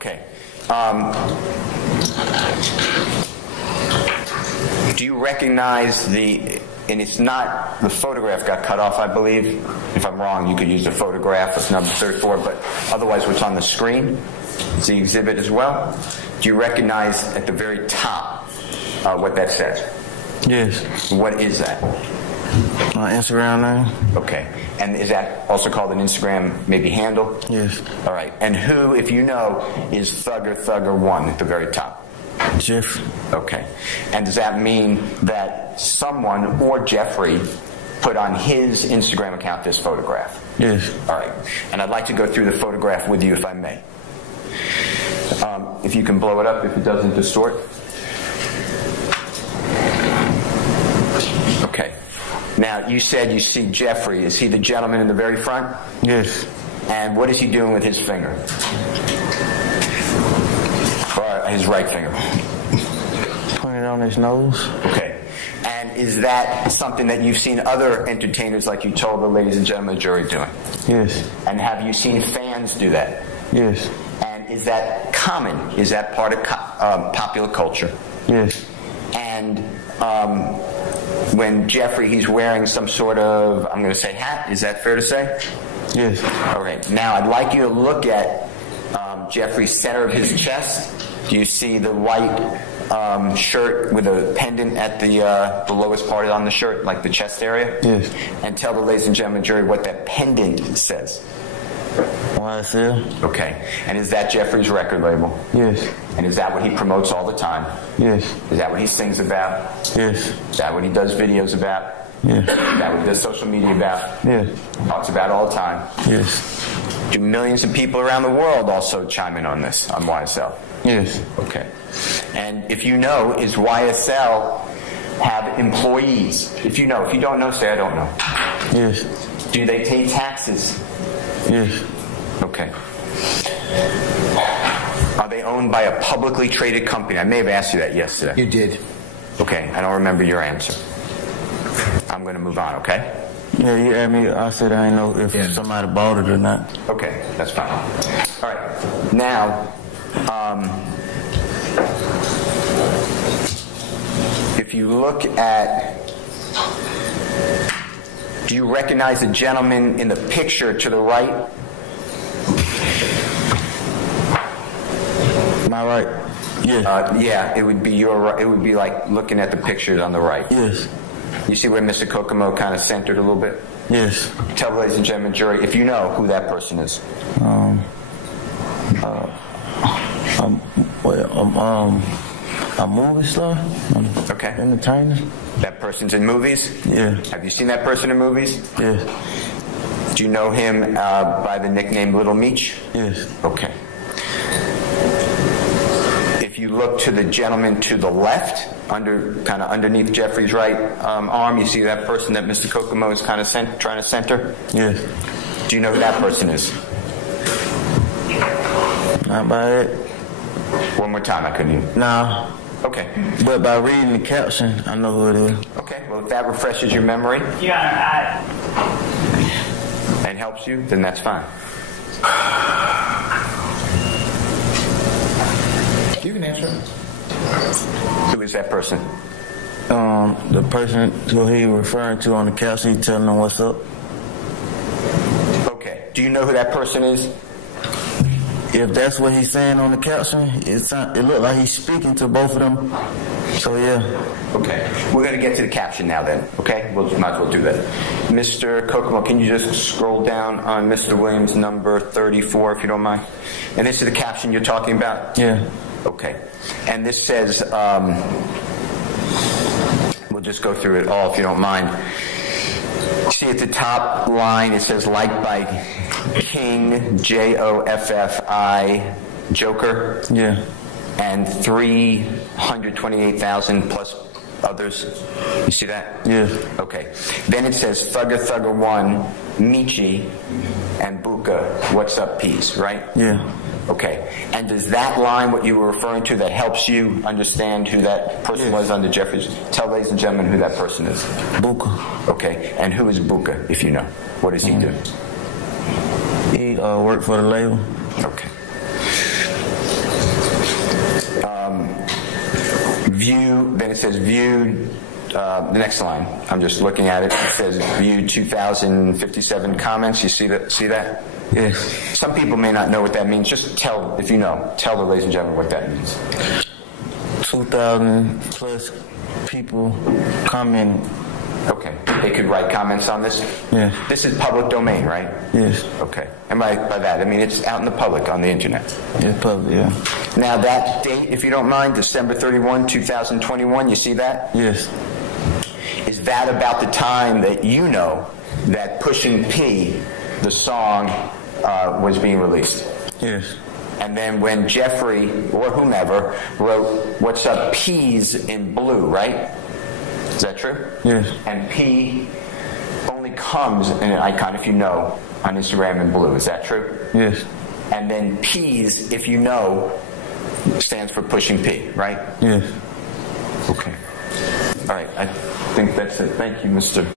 Okay. Do you recognize and it's not, the photograph got cut off, I believe. If I'm wrong, you could use the photograph of number 34, but otherwise what's on the screen is the exhibit as well. Do you recognize at the very top what that says? Yes. What is that? My Instagram name. Okay. And is that also called an Instagram maybe handle? Yes. All right. And who, if you know, is Thugger1 at the very top? Jeffrey. Okay. And does that mean that someone or Jeffrey put on his Instagram account this photograph? Yes. All right. And I'd like to go through the photograph with you if I may. If you can blow it up if it doesn't distort. Okay. Now, you said you see Jeffrey. Is he the gentleman in the very front? Yes. And what is he doing with his finger? Or his right finger? Pointing on his nose. Okay. And is that something that you've seen other entertainers, like you told the ladies and gentlemen of the jury, doing? Yes. And have you seen fans do that? Yes. And is that common? Is that part of popular culture? Yes. And when Jeffrey, he's wearing some sort of, I'm going to say hat, is that fair to say? Yes. Okay. Now, I'd like you to look at Jeffrey's center of his chest. Do you see the white shirt with a pendant at the lowest part on the shirt, like the chest area? Yes. And tell the ladies and gentlemen jury what that pendant says. YSL. Okay. And is that Jeffrey's record label? Yes. And is that what he promotes all the time? Yes. Is that what he sings about? Yes. Is that what he does videos about? Yes. Is that what he does social media about? Yes. Talks about all the time? Yes. Do millions of people around the world also chime in on this, on YSL? Yes. Okay. And if you know, is YSL have employees? If you know. If you don't know, say I don't know. Yes. Do they pay taxes? Yes. Okay. Are they owned by a publicly traded company? I may have asked you that yesterday. You did. Okay. I don't remember your answer. I'm going to move on, okay? Yeah, you asked me. I said I didn't know if somebody bought it or not. Okay, that's fine. All right. Now, if you look at, do you recognize the gentleman in the picture to the right? My right? Yes. Yeah, it would be your right. It would be like looking at the pictures on the right. Yes. You see where Mr. Kokomo kind of centered a little bit? Yes. Tell the ladies and gentlemen jury if you know who that person is. A movie star. Okay. Entertainer. That person's in movies? Yeah. Have you seen that person in movies? Yes. Do you know him by the nickname Lil Meech? Yes. Okay. If you look to the gentleman to the left, kind of underneath Jeffrey's right arm, you see that person that Mr. Kokomo is kind of trying to center? Yes. Do you know who that person is? Not by it. One more time, I couldn't hear. Nah. Okay. But by reading the caption, I know who it is. Okay. Well, if that refreshes your memory and helps you, then that's fine. You can answer. Who is that person? The person who he referring to on the caption, he telling them what's up. Okay. Do you know who that person is? If that's what he's saying on the caption, it looked like he's speaking to both of them. So yeah. Okay. We're going to get to the caption now then. Okay? We'll might as well do that. Mr. Kokomo, can you just scroll down on Mr. Williams' number 34 if you don't mind? And this is the caption you're talking about? Yeah. Okay. And this says, we'll just go through it all if you don't mind. See at the top line, it says liked by King, Joffi, Joker. Yeah. And 328,000 plus others. You see that? Yeah. Okay. Then it says Thugger1, Meechie, and Booka, what's up, peace, right? Yeah. Okay. And does that line, what you were referring to, that helps you understand who that person was under Jeffrey's? Tell ladies and gentlemen who that person is. Booka. Okay. And who is Booka, if you know? What does he do? He worked for the label. Okay. view, then it says viewed, the next line, I'm just looking at it, it says viewed 2,057 comments. You see that? Yes. Some people may not know what that means. Just tell, if you know, tell the ladies and gentlemen what that means. 2,000 plus people comment. Okay. They could write comments on this? Yeah. This is public domain, right? Yes. Okay. And by that, I mean it's out in the public on the internet. It's public, yeah. Now that date, if you don't mind, December 31, 2021, you see that? Yes. Is that about the time that you know that Pushin P, the song, was being released? Yes. And then when Jeffrey, or whomever, wrote, "What's up, P's" in blue, right? Is that true? Yes. And P only comes in an icon, if you know, on Instagram in blue. Is that true? Yes. And then P's, if you know, stands for Pushing P, right? Yes. Okay. All right. I think that's it. Thank you, Mr.